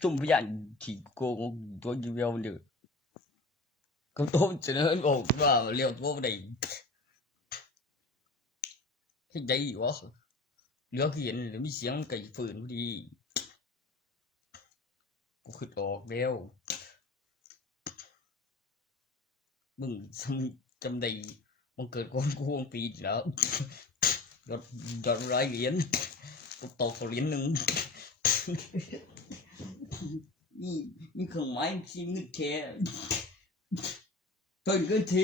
ซุ่มพยานที่โกงตัวอยู่แล้วเด้อก็ต้องเสนอออกว่าเลี้ยวตัวบ่ได้เฮ็ดได้วะเหลือคือเห็นมีเสียงไก่ฝืนพอดีกูคิดออกแล้วมึงจำได้วันเกิดก่อนกูวงปีแล้วยอด100 เหรียญกูตกเหรียญนึงมีเครื่องหมายที่เงินแท้เพิ่นเงินเท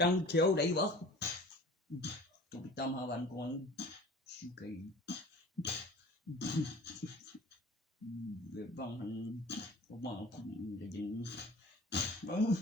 ดังเขียวได้บ่tôi bị tâm hai bạn con kỳ về văn hành của mà cũng là gì vâng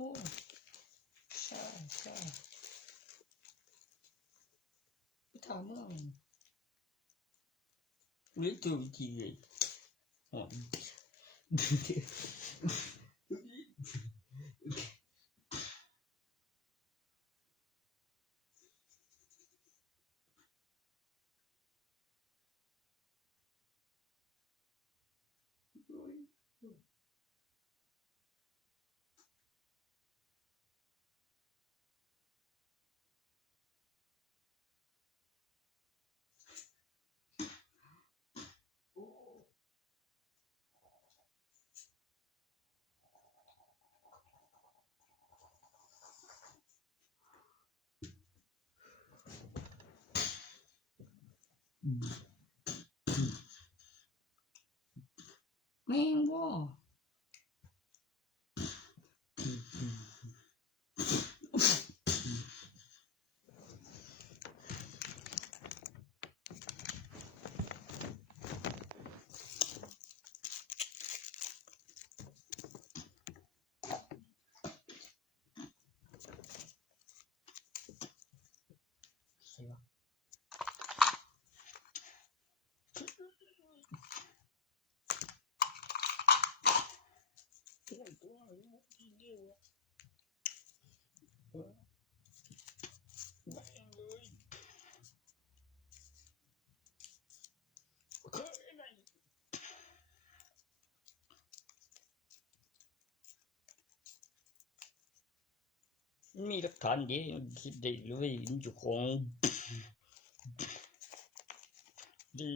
oh sao cái thằng nó biết chưa gì vậy man quáมีหลักฐานดีคิดได้เลยมันอยู่ของดี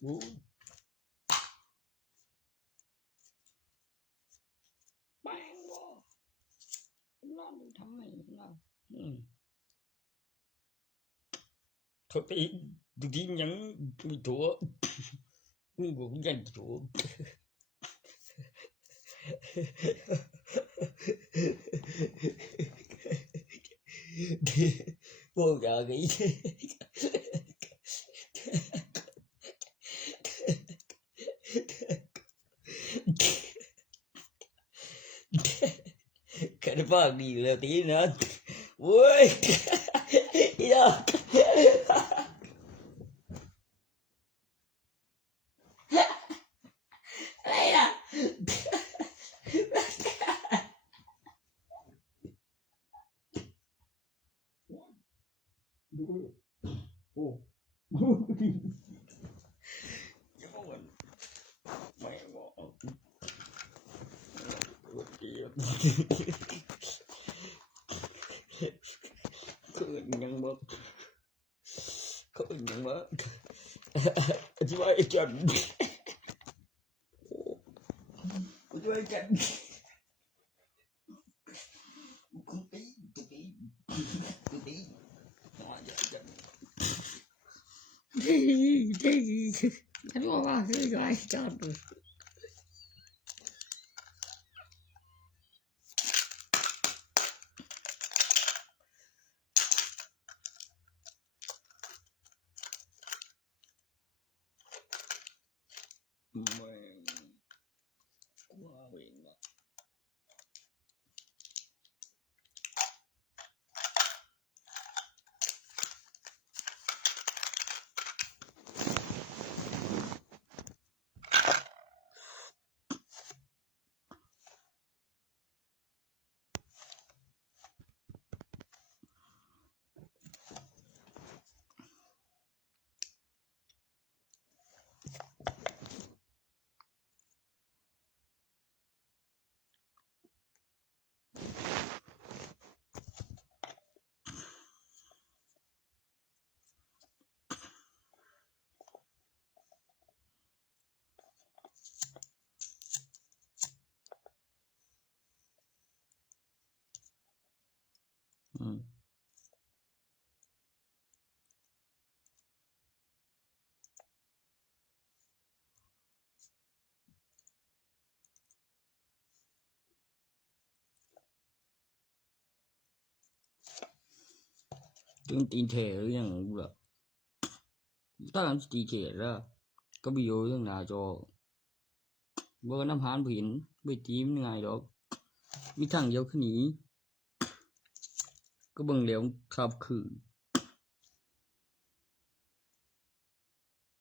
โอ้แม่งว่านอนทำไมนะเขาไปดูดียังมีตัวมึงบอกยังตัวพวกอะไรกันบ้างดีแล้วทีนะเว้ยอีดอกอะไรล่ะโอ้ไม่บอก วะเขาเป็นยังวะอธิบายกันอธิบายกันคุณตีมาอย่าจังฉันบอกว่าคือไงจัดไม่กลัวเองวะตึงตีนเทหรือยังกูล่ะถ้าทำตีเทแล้วก็วิดีโอเรื่องหน้าจอบ่น้ำหานบ่เห็นบ่ตีมง่ายดอกมีทางเดียวคือหนีก็เบิ่งแล้วครับคือ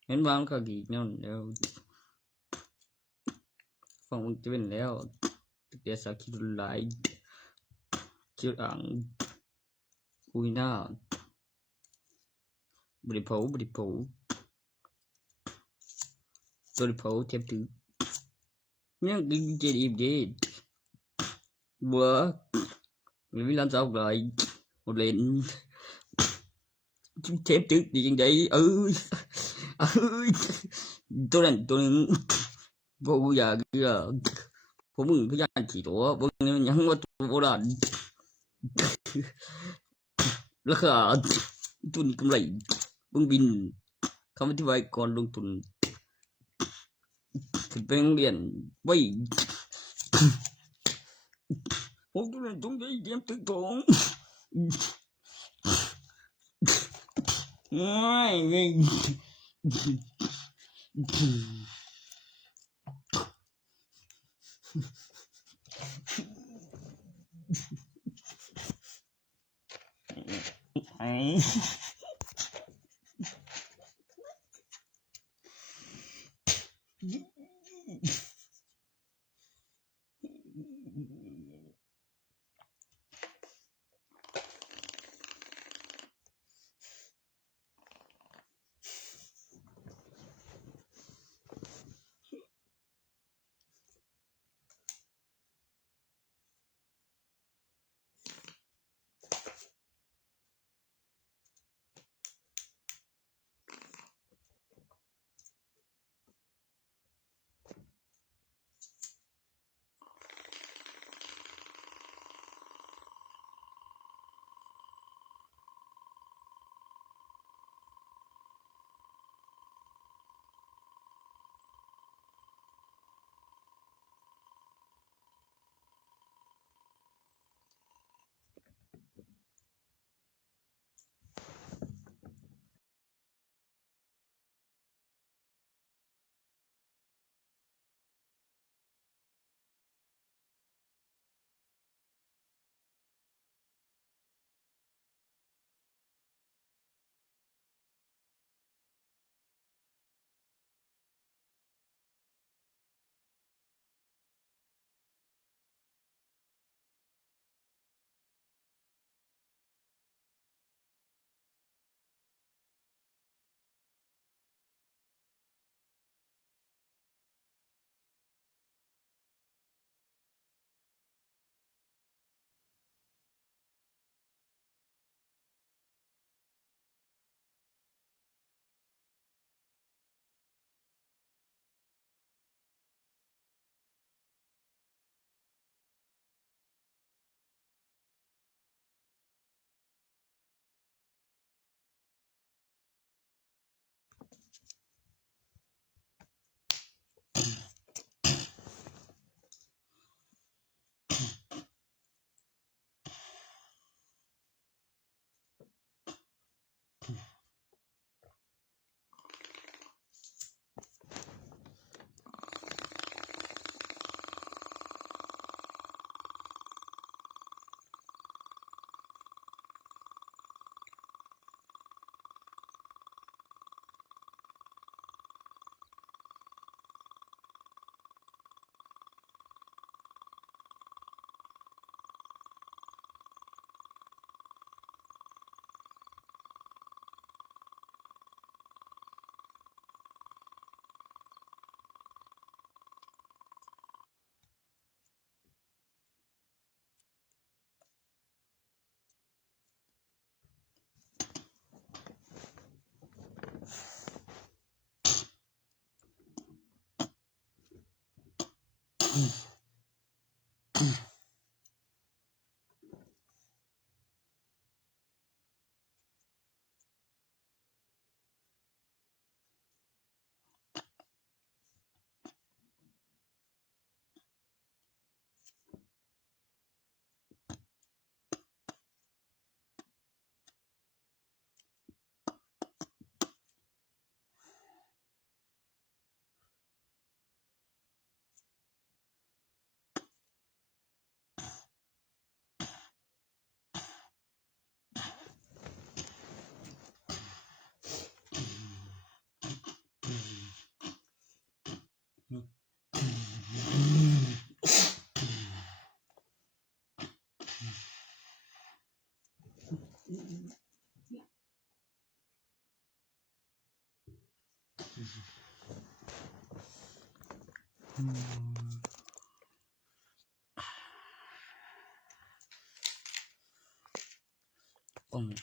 เห็นว่ามันก็ดีแนวนั้นแล้วฟังมันจะเป็นแล้วแต่สักคิดหลายคิดอ่างคุยหน้าบริโภคตัวเทียบถึงเนี่ยกินเจดีย์เด็ดบัวมีร้านเจ้าไรหมดเล่นเทียบถึงดีจังไดตัวนั้นตัวนึงบ่กูอยากผมมึงพยานขี่ตัวเบิ่งยังว่าตัวโบราณราคาทุนกำไรเบิ่งบินคำอธิบายก่อนลงทุนขึ้นไปโรงเรียนไว้ผมตัวนั้นต้องได้เตรียมตึกทองไม่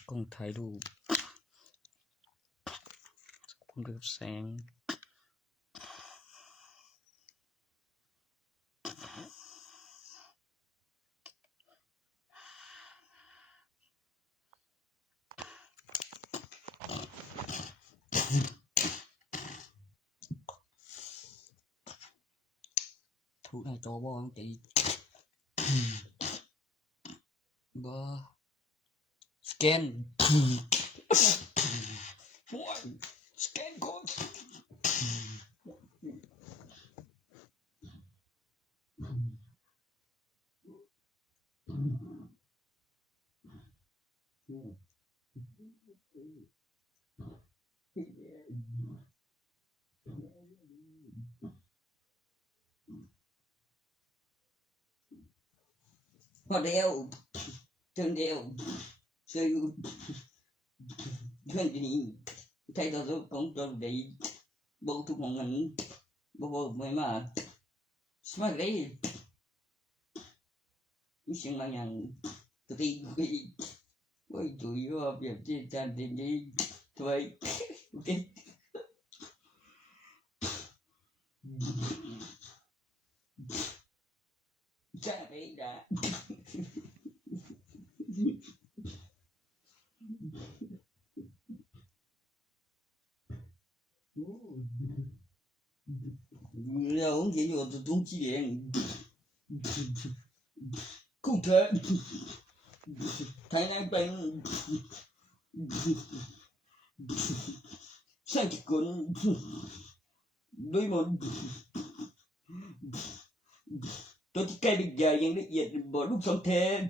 กล้องถ่ายรูปผมเลือกแสงถูกหน้าจอบ่มันจะบ่สแกนสแกนโค้ดพอเดียวเทิงเดียวช่วยเพื่อนที่นี่ใช้ตัวสุดของตัวดีบอกทุกของมันบอกไม่มาสมัครได้มีเสียงบางอย่างตัวที่ก็จุยว่าเปรียบที่จานที่นี้ถอยโอเคจะได้ด่าเราkhông chỉอยู่ตรงที่เองcũng thế thái nàyเป็นsang chỉ còn đôi một tôi chỉ cây bây giờยังละเอียดบ่ลูกสองเทน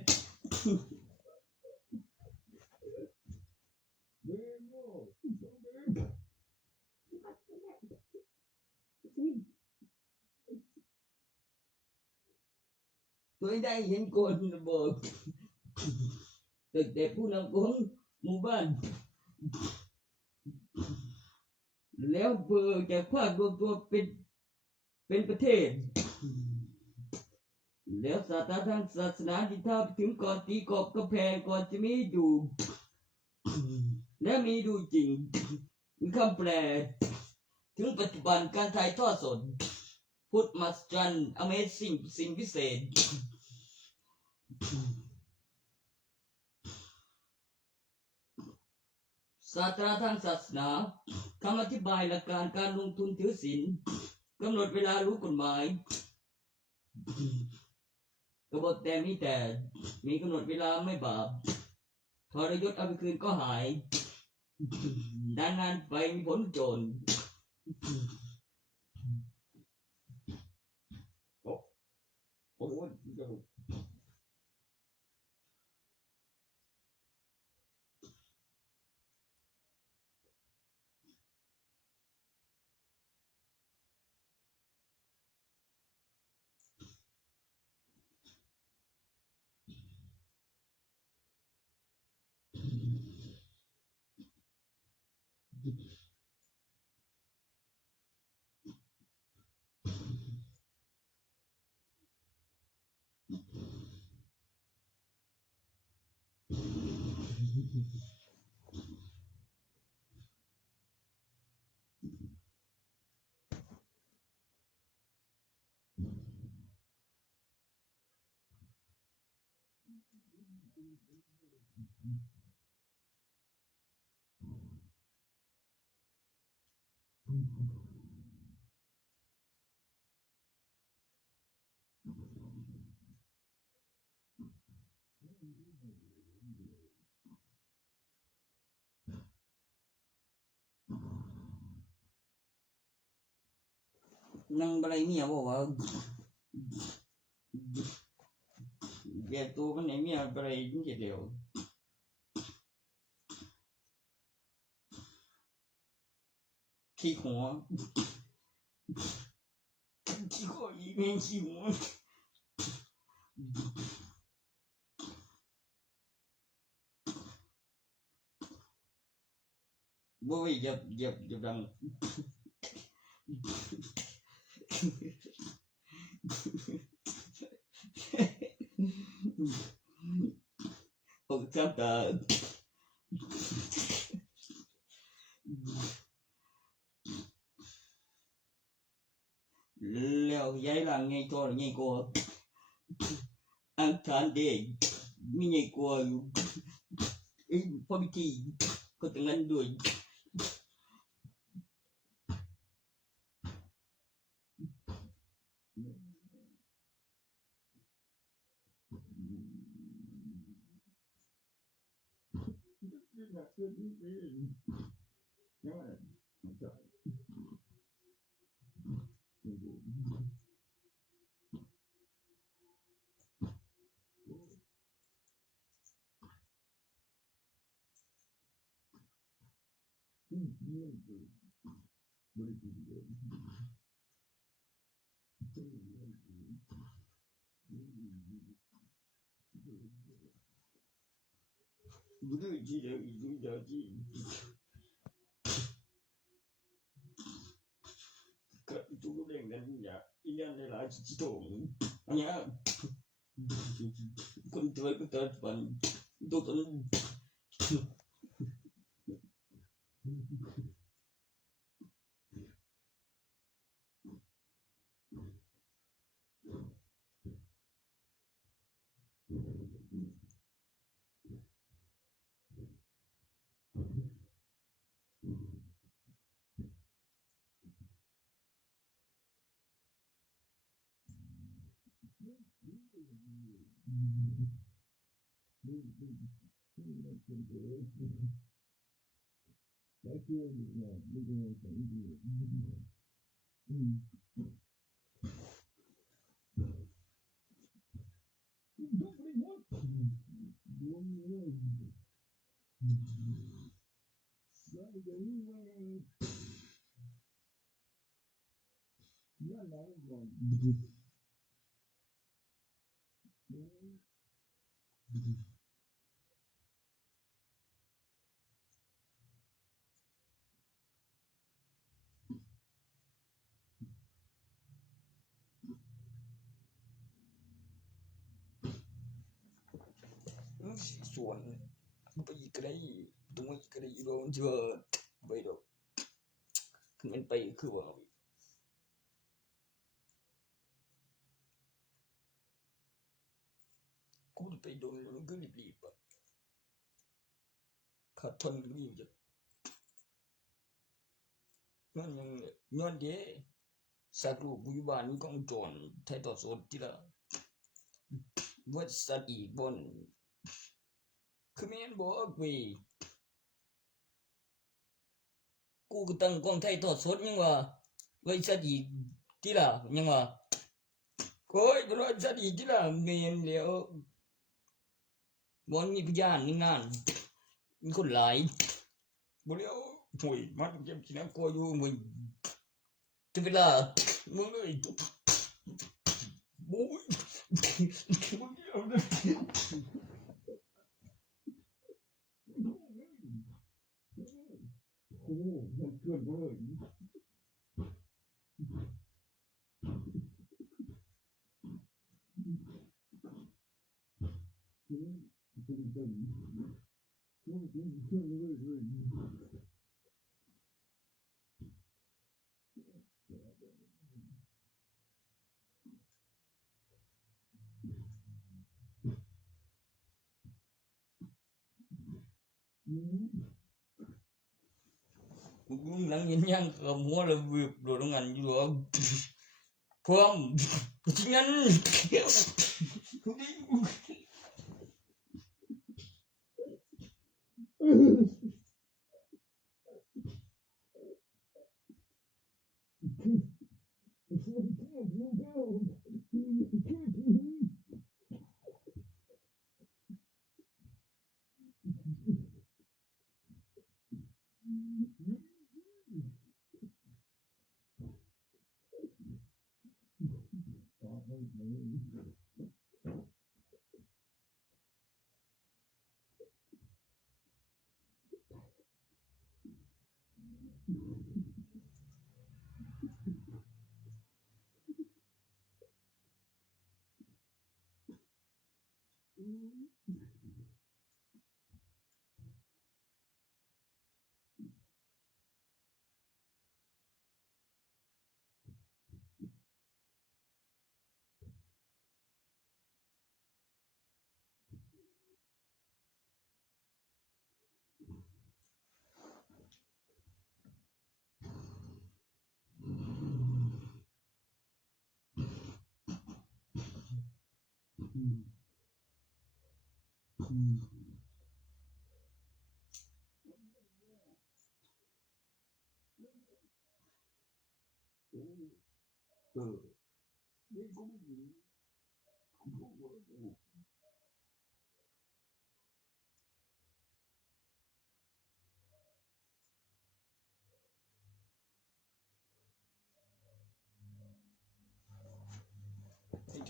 tôiได้เห็นคนบอกแต่ผู้นำของหมู่บ้านแล้วเพื่อจะคว้ารวมตัวเป็นประเทศแล้วศาสตราทางศาสนาที่ท้าถึงก่อนตีกอบกระแพงก่อนจะมีดูและมีดูจริงมีคำแปลถึงปัจจุบันการถ่ายทอดสดพุทธมัสจัน Amazing สิ่งพิเศษศาสตราทางศาสนาคำอธิบายหลักการลงทุนถือศีลกำหนดเวลารู้กฎหมายกบฏแต่มีกำหนดเวลาไม่บาปทรยศเอาไปคืนก็หายนานๆไปมีผลโจร นั่งบ่ได้เมียบ่ว่าแก่ตัวมันให้เมียบ่ได้จังซี่แหล้วขี้หัวขี้หัวอีแม่งขี้หัวบ่ไว้อย่าดังโอ้จับตาแล้วย้ายหลังไงตัวไงกว่าอันทานเด็กมีไงกว่าอยู่พอพิธีก็ต้องนั้นด้วย不对记得一种交际ก็ทุกเรื่องนั้นอย่าอีนั่นหลายๆจิตโตอันเนี้ยคนช่วยก็ตัดฟันตัวตนส่วนไปอีกก็ได้ตรงนี้ก็ได้บ่เจอไปดอกมันไปคือว่ากูไปโดนมันก็รีบๆอ่ะขาดทุนก็มีอยู่นั่นยังย้อนเด้สักรูปอยู่บ้านมีกล้องจรถ่ายทอดสดติล่ะวัดสัตว์อีกบ่นคือแม่นบ่เว้ยกูก็ตั้งกล้องถ่ายทอดสดยังว่าไว้สัตว์อีกติล่ะยังว่าโอ้ยบ่รอสัตว์อีกติล่ะแม่นแล้วบ่มีพยานนี่นั่นมีคนหลายบ่แล้วโอ้ยมันเจ็บสินะกลัวอยู่มึงถึงเวลามึงเอ้ยโอ้ยมึงเอาเลยโอ้มันเกินเลย มึงหลังเห็นยังกับหัวระเบิดโดดลงกันอยู่หรอพร้อมจริงงั้น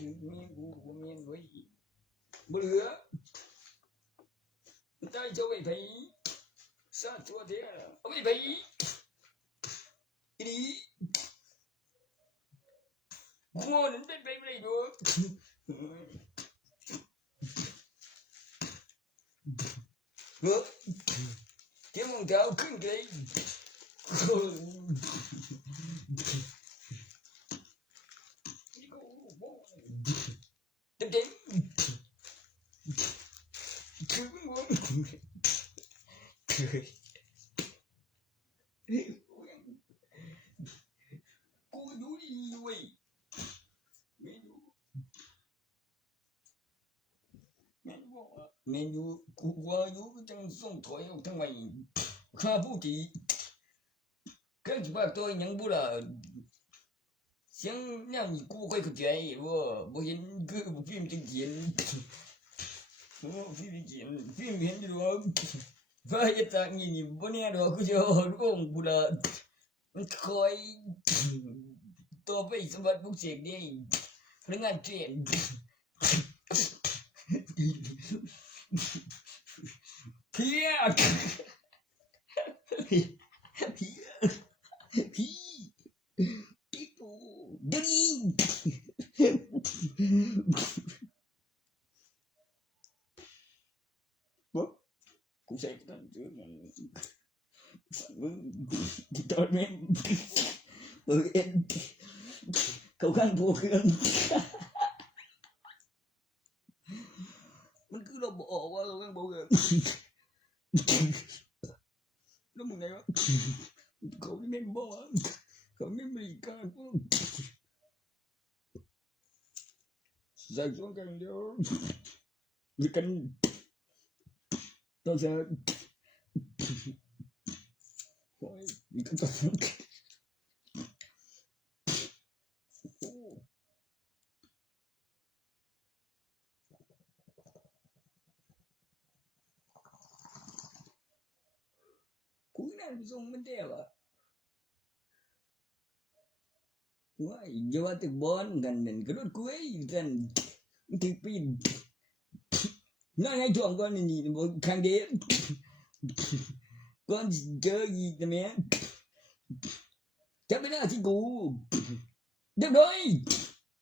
ถึงมีกูเมียนไว้บ่เหลือได้เจ้าไว้ไผซาตัวเดียวเอาไว้ไผอีนี่กูนั่นเป็นไปไม่ได้ดูเฮ้ยเดี๋ยวมึงจะเอาขึ้นเลยเต็มคือมึงกูดูดีเว้ยเมนูกูว่าอยู่จังส่งถอยออกทางไหนข้าผู้ที่เคยบอกตัวยังบุล่ะเสียงเนี่ยมีกูค่อยเข้าใจว่าบ่เห็นคือฟิล์มจริงๆฟิล์มจริงๆฟิล์มเห็นอยู่ว่าว่าจะตางนี่บ่เนี่ยดอกกูจะร้องบุล่ะมันคอยตัวไปสมบัติพวกเสกนี่พนักงานเทรนเพียดึงบ่กูใส่กันเจอมันมึงตอนนี้เอ็นเขาข้างพวกเครื่องมันคือเราบอกว่าเราข้างพวกเครื่องแล้วมึงไงวะเขาไม่บอกเขาไม่มีการพูดใส่ช่วงกันเดียวมีกันต้องใช้โอ้ยมีกันต้องกูนั่นส่งมันเดียวอะว่าอย่าว่าแต่บอลกันนั่นก็รถกูไอ้กันถึงปีนนั่นไงช่วงก่อนนี่บ่ครั้งเดียวก่อนเจออีกนะแม่จะไม่ได้ที่กูเดี๋ยวด้วย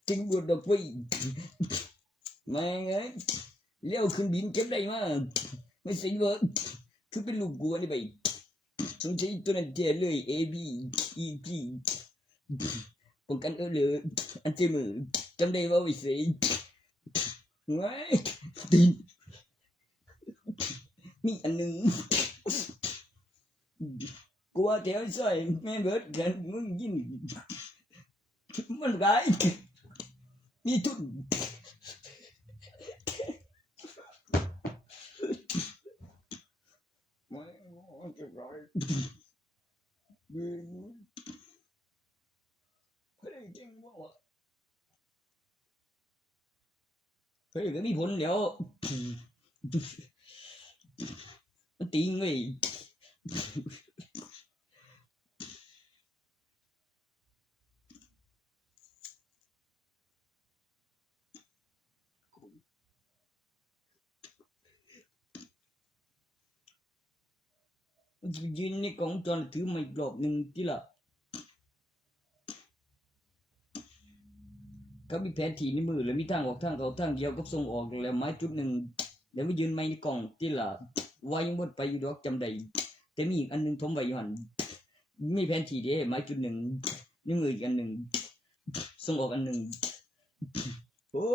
จริงบุดดอกปีมาไงเลี้ยวขึ้นบินเก็บได้มาไม่ใช่ว่าคือเป็นลูกกูนี่ไปสงสัยตัวนั้นเจเลย A B E P ป้องกันเลยอันเจมือจำได้ว่าวิเศษไงมีอันนึง ว่าแถวซอยแม่เบิดกันมึงยินมันหลายมีทุนมันจะร้อยเฮ้ยเก่งบ่วะเฮ้ยก็มีผลแล้วมันติงเว้ยยืนในกล่องจอนถือมาอีกรอบหนึ่งที่ละก็มีแผนที่ในมือแล้วมีทางออกทางเข้าทางเดียวกับส่งออกแล้วไม้จุดหนึ่งแล้วมายืนไม้ในกล่องที่ละไว้หมดไปอยู่ดอกจำได้แต่มีอีกอันนึงทมไว้อยู่หั่นมีแผนที่เด้ไม้จุดหนึ่งในมืออีกอันนึงส่งออกอันนึงโอ้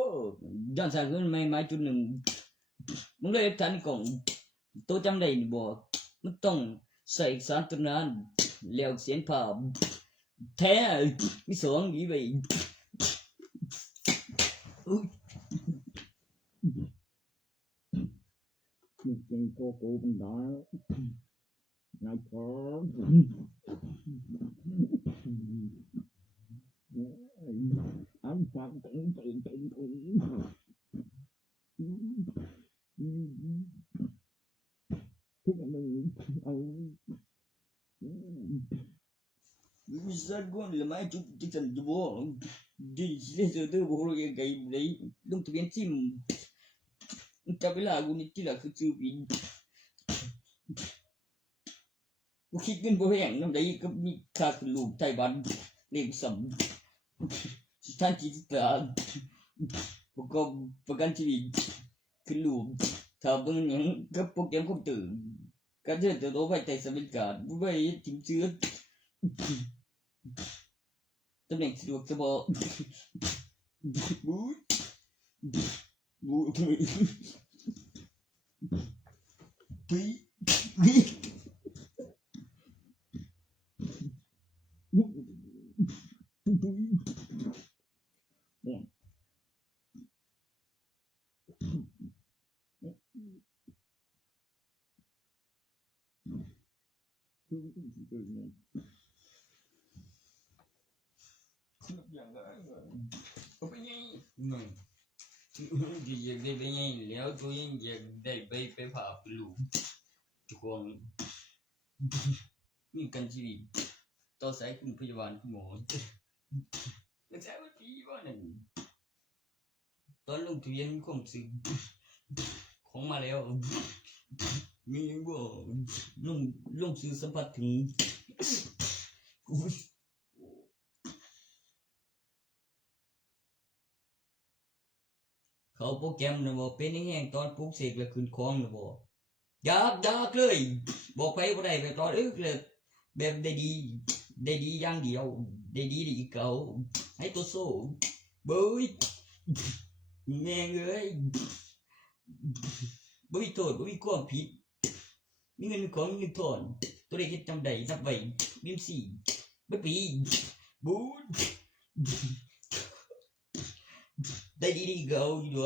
ย้อนสร้างขึ้นไม้จุดหนึ่งมึงเลยทันกล่องตัวจำได้นี่บ่มันต้องใส่เอกสารตัวนั้นแล้วเสียงภาพแท้มี2อีไว้มึงเป็นโกโก้บันดานะครับอันฟังตึงทุกอันนึงเอามีสักคนละไม้จุดที่ฉันจะบอกดิเลเซอร์บอกเราอย่างไงเลยต้องเปลี่ยนซิมจับเวลากูนี่ที่ละคือซื้อบินกูคิดเงินบ่แพงนำได้ก็มีค่าขึ้นรูปไทยบ้านเลขสำสถานที่ต่างประกันชีวิตขึ้นรูปถ้าเบิ่งหยังกับโปรแกรมคอมพิวเตอร์ก็จะเติบโตไปแต่สมิการบ่ไปถึงเชื้อตำแหน่งสะดวกสบายบูอย่างไรก็ไปยังหนึ่งอยากได้ไปยังแล้วตัวยังอยากได้ไปผ่าไปลูกทุกคนมีกันชีวิตต่อสายคุณพยาบาลคุณหมอรักษาไว้ปีว่านั่นตอนลงทะเบียนมีความสึกของมาแล้วมีบ่ลงสื่อสัมผัสถึงเขาโปรแกรมนะบ่เป็นแห้งตอนปลูกเสกแล้วขึ้นคลองนะบ่ยากเลยบอกไปบ่ได้ไปตอนเลยแบบได้ดีอย่างเดียวได้ดีอีกเก่าให้ตัวโซ่เบ้ยแม่งเอ้ยบ่มีโทษบ่มีความผิดมีเงินของมีเงินทอนตัวเลขจำได้นับไว้บิมสี่บ่ปีบูได้ดีเก่าอยู่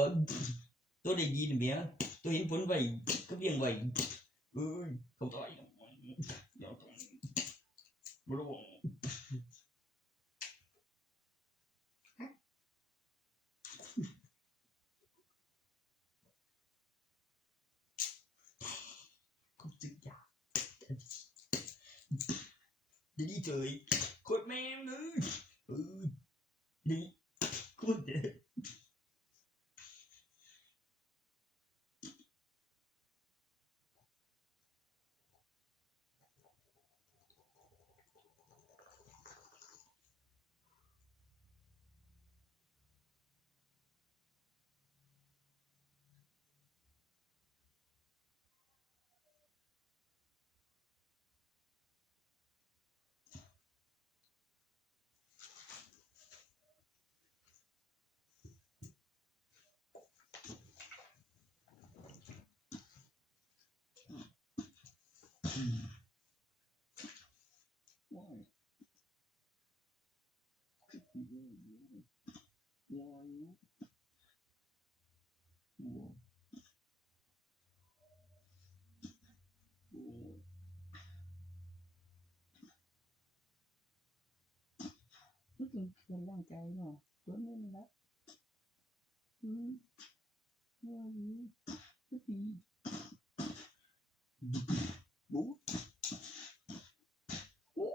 ตัวได้ดีนี่แม่ตัวเห็นผลไว้ก็เพียงไว้เอ้ยเขาตายอย่าต้องบ่รู้สึกอยากดีเฉยโคตรแม่งเลยดีโคตรเด็ด เป็นร่างกายเนาะตัวนี้ล่ะก็ดีบูโอ้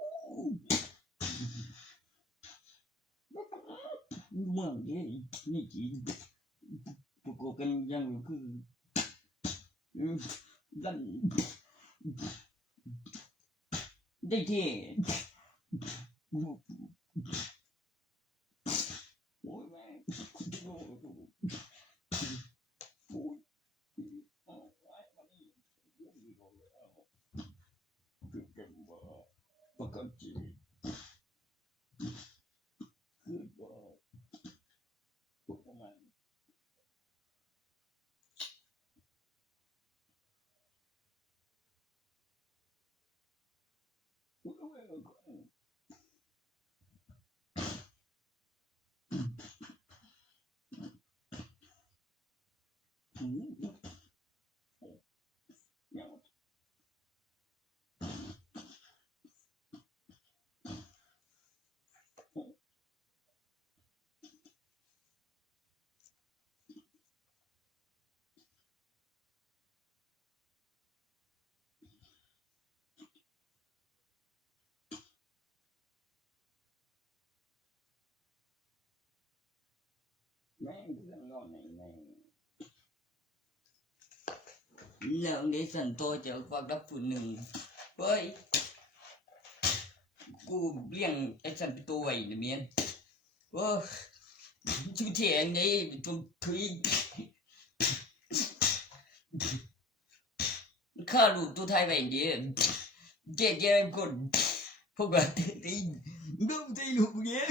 เมืองนี่จีประกอบกันอย่างคือดันได้ที่โอ้ยแม่โอ้ยคือกันว่าประกันชีวิตคือว่าประมาณแม่งเรื่องนอนไหนแม่งแล้วในสันโตเจอความรับฝืนหนึ่งเฮ้ยกูเลี้ยงไอ้สันตัวไว้เนี่ยเมียนชื่อเทียงนี่จนทุยข้ารู้ตัวไทยไว้เนี่ยเจ๊คนพวกเราตีดูตีลูกเนี่ย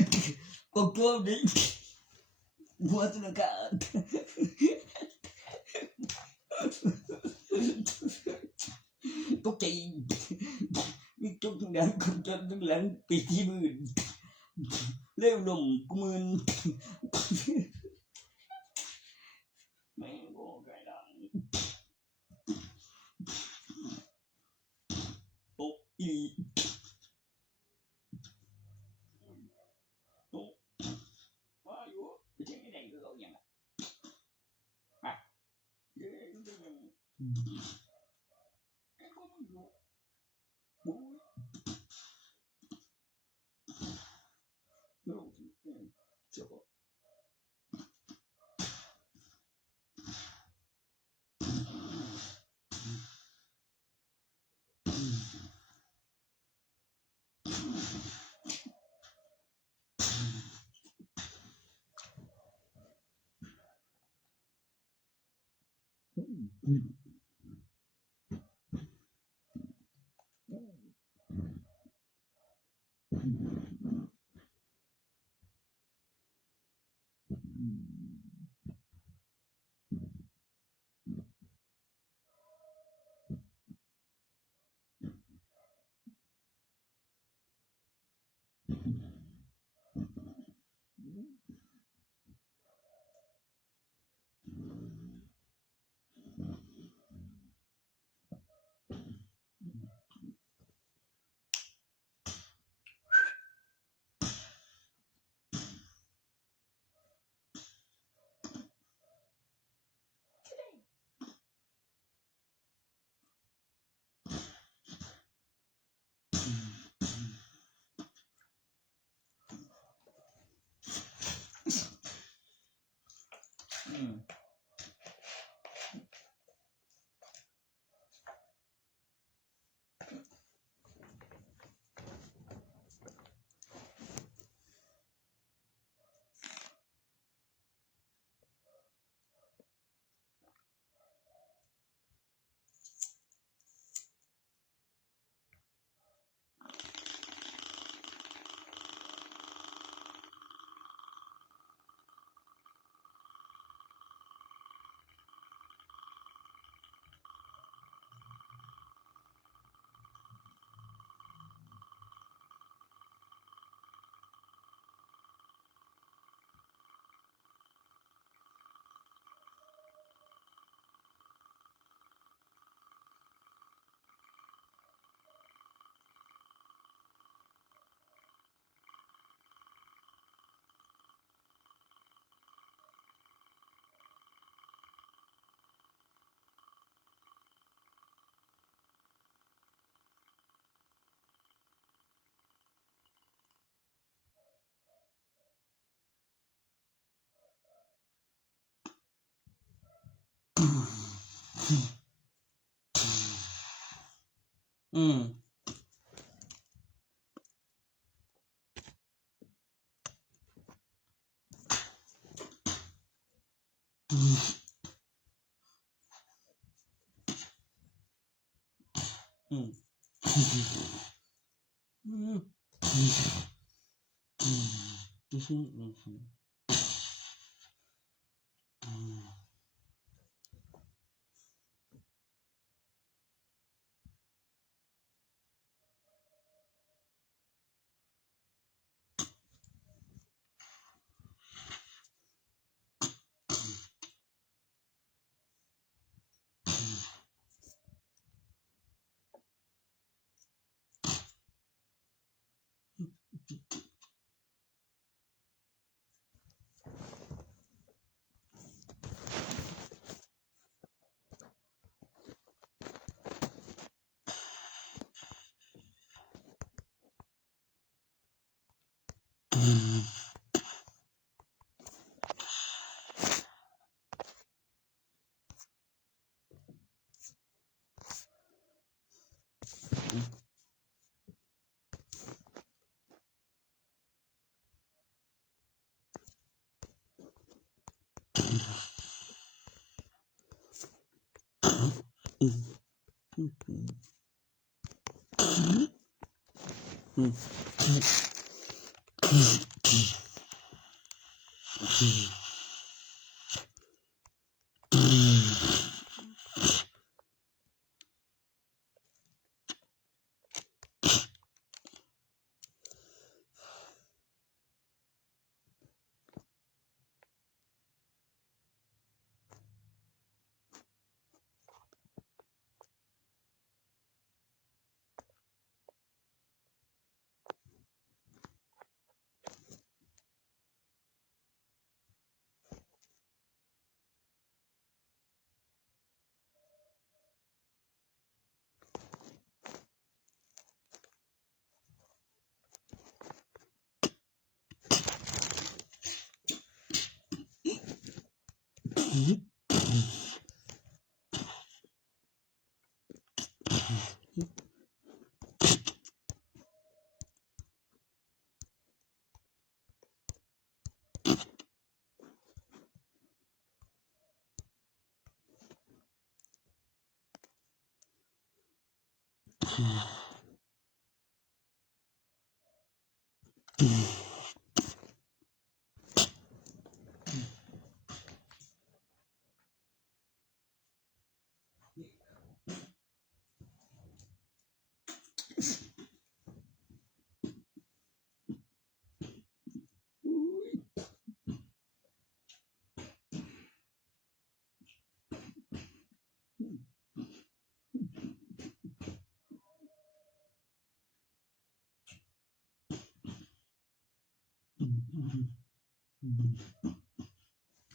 พวกตัวนี้หัวตุนกาตกใจมีจุกดังคนจนดึงหลังปีที่มือเร็วลงกูมืนไม่โง่ไกลดังโอ้อีโอ้ว่าอยู่ไม่ใช่ไม่ได้ก็เขาอย่างอ่ะเย้ก็เป็นอย่างไอ้ก็มึงอยู่โอ้ยโอ้เจ้า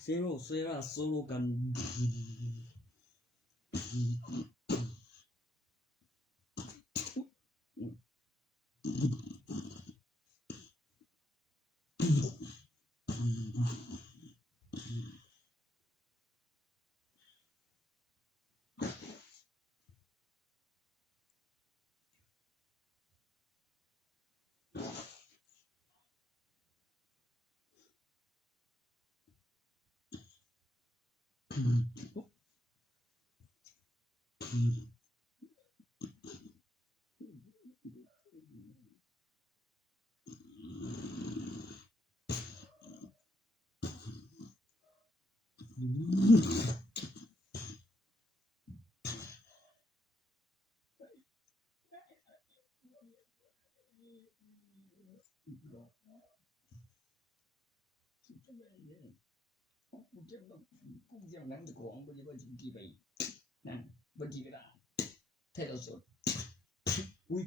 Zero Sera soloกันกูจะนั่งตะของบ่ได้ว่าสิกี่ไปนั่นบ่กี่ก็ได้เทศสดอุ้ย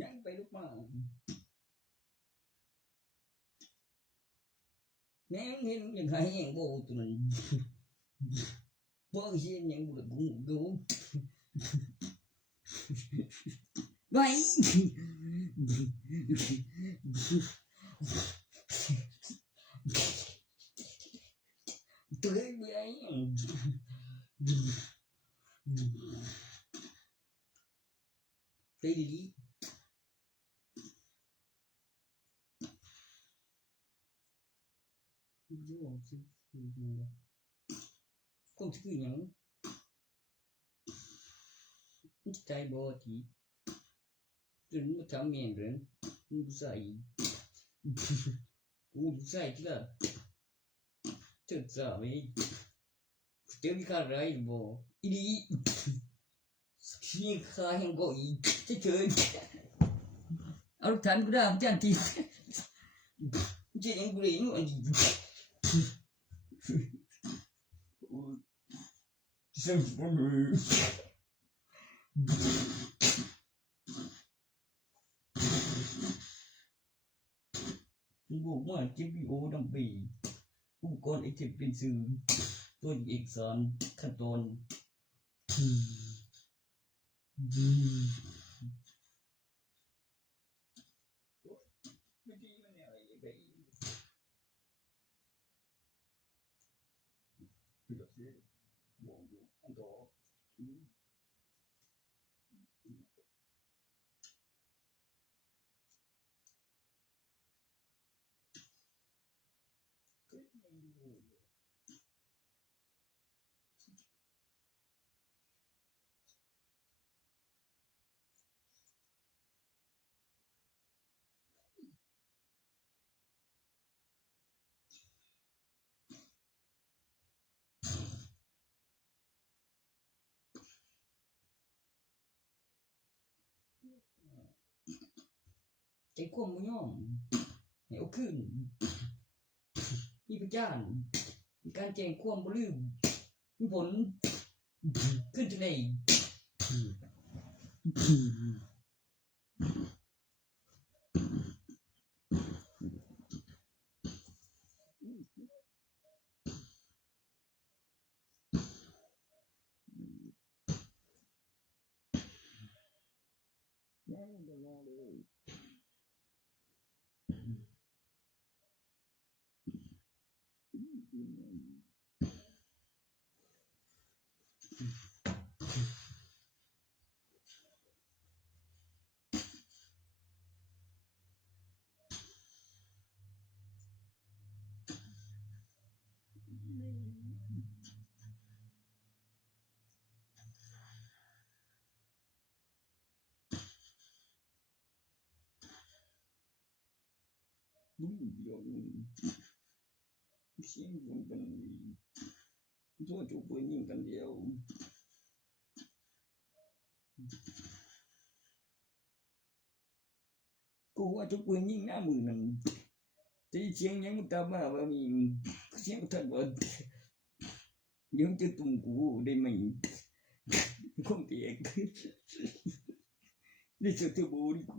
ยังไปลุกมาแม่งเห็นยังไงยังบ่ตัวนั้นบ่เห็นยังบ่กูดูไว้ตัวเบี้ยตีดีอยู่สิคงสิคือหยังใจบ่ติจนมาทำแม่นเด้อกูใส่กูใส่ที่ละถึกซะเว้ยเจอมีค่าไรบ่อีดีนี่ค่าแห่งบ่อีเฉยๆเอาทันกูได้จังที่เจ๊ยังกูเลยอันนี้ซึ่งมันกูว่าจิบโอดำปีอุปกรณ์ไอเทมเป็นสื่อตัวเอกสารขั้นตอนใจความบ่ยอมให้เอาคืนมีพยานมีการแจ้งความบ่ลืมมีผลขึ้นจังได๋เสียงกันตัวจูบปืนยิงกันเดียวกูว่าจูบปืนยิงหน้ามือนั่นแต่เสียงยังมันตามมาว่ามีเสียงทันว่ายังจะตุ้มกูได้ไหมคงเตียกได้เจอตัวบูดิกู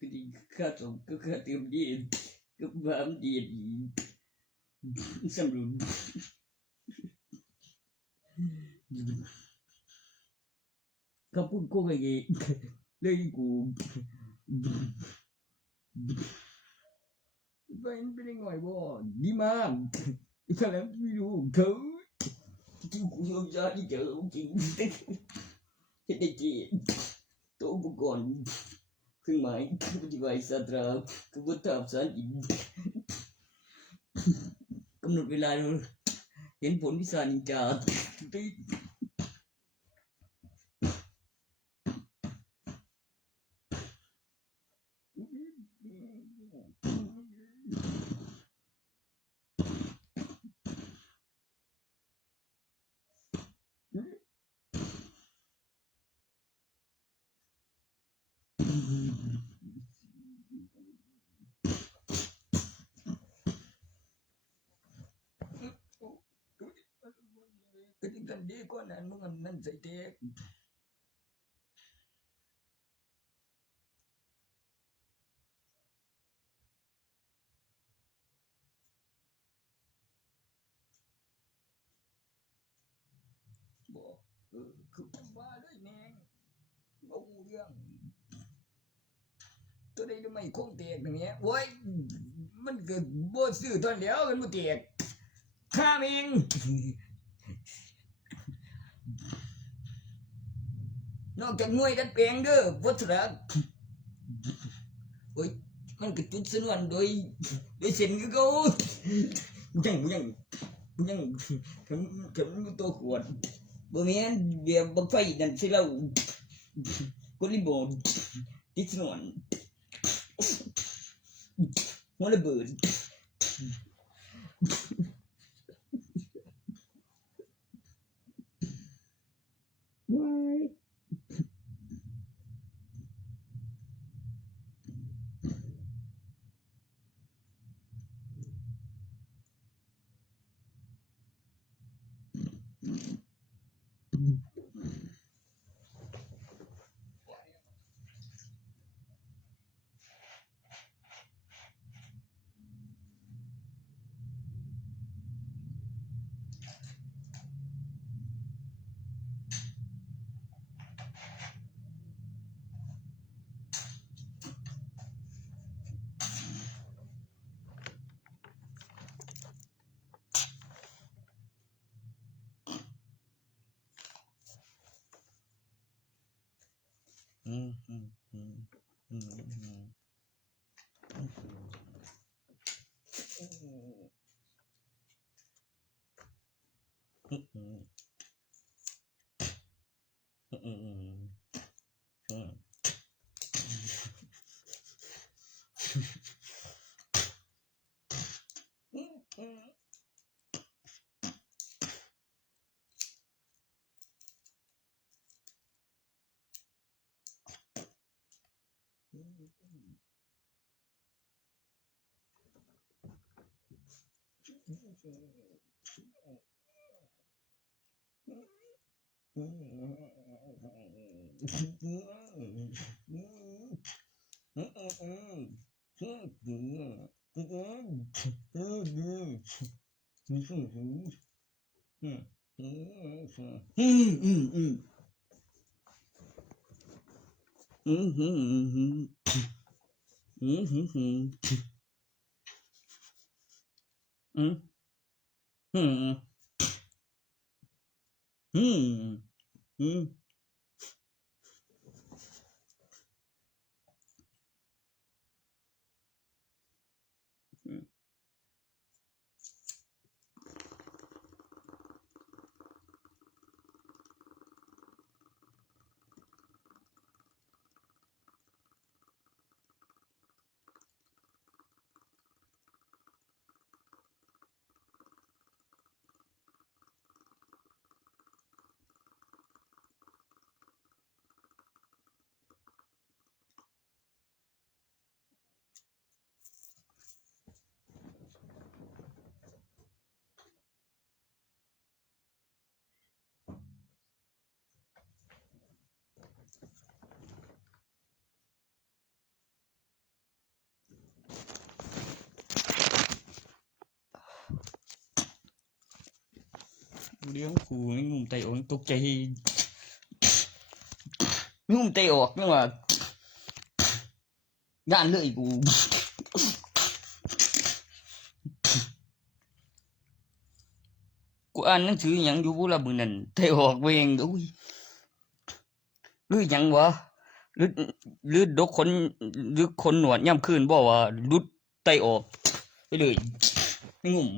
cái đi khá sống cứ khá tìm đi cứ bám đi xong rồi không phun cô về gì đây của vậy bên ngoài bò đi mà sao làm video thử chú cũng không ra đi chợ ông chị thế đây chị tôi cũng còn khuyên mãi cứ đi vài sát ra cứ vứt thảm sản gìกำหนดเวลาเห็นผลวิชานินจาก็ที่กันดีกว่านั้นมึงนั่นใส่เด็กบอกคือว่าด้วยแมงงงเรื่องตัวใดจะไม่คงเตียกอย่างเงี้ยโว้ยมันเกิดบ่ซื้อตอนเดียวมันบ่เตียกข้าเองนอกจากหน่วยดัดแปลงเด้อวัสดุโอ้ยมันก็จุดสนวนโดยเส้นคือเก่ายังถึงตัวขวดบ่แม่นเดี๋ยวบักไฟนั่นสิเราก็รีบอนติดสนวนหัวระเบิดว้าย เรื่องกูนี่งุ่มไตออกตกใจงุ่มไตออกจังว่าย่านเลยกูอ่านหนังสือหยังอยู่บ่ล่ะมื้อนั้นไตออกเองอุ้ยหรือหยังวะหรือดกคนหรือคนหนวดย่ํคืนบ่ว่าหลุดไตออกไปเลยงุ่ม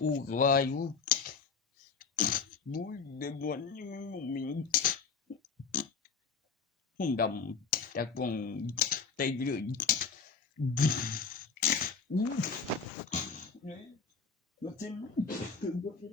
กูก็ว่าอยู่บุ้ยเดือดร้อนยังงุ่มมิงหุ่มดำจากวงไตไปเลยรถเส้นถึงรถเส้น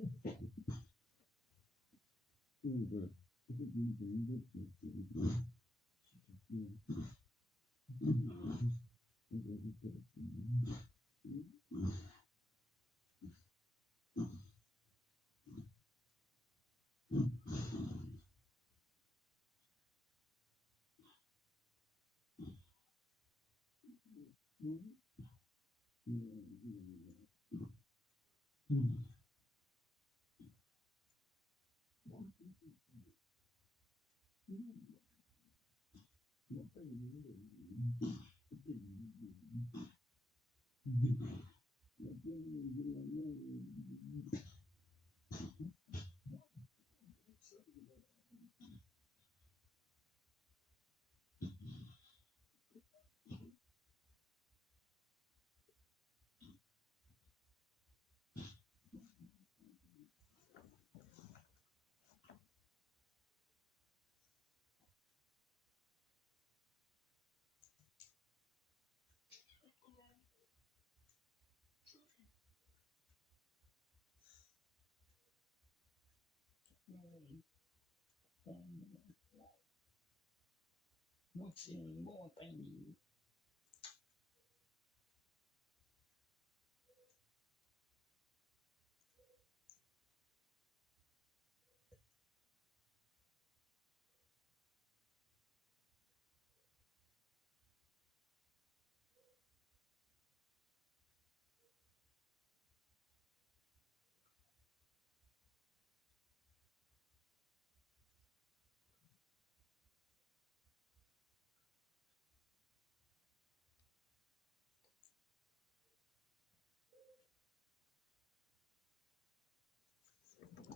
บ่สิบ่ไป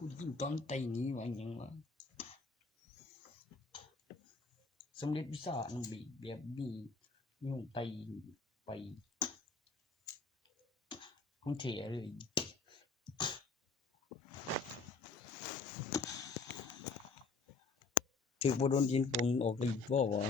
กูยินตอนไตนี้ว่าหยังวะสำเร็จวิชาอันแบบนี้ยุ่งไตไปคงเฉเลยถึกบ่โดนยินปนออกเลยบ่ว่า